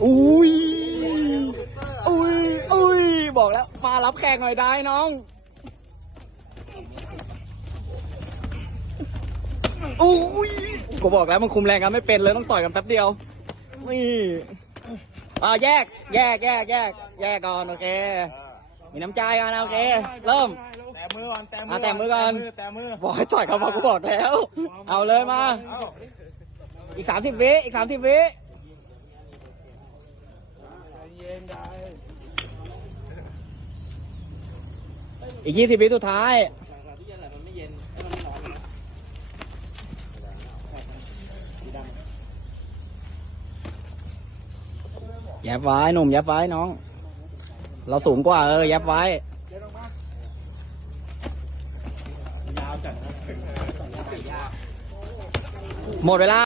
อุ้ยอุ้ยอุ้ยบอกแล้วมารับแขกหน่อยได้น้องอุ้ยกูบอกแล้วมันคุมแรงกันไม่เป็นเลยต้องต่อยกันแป๊บเดียวนี่แยกก่อนโอเคมีน้ำใจกันโอเคเริ่มแต่มือก่อนแต่มือก่อนบอกให้ต่อยเขาบอกกูบอกแล้วเอาเลยมาอีก30 วิอีก30 วิอีก20 วิสุดท้ายแยบไว้หนุ่มแยบไว้น้องเราสูงกว่าแยบไว้หมดเวลา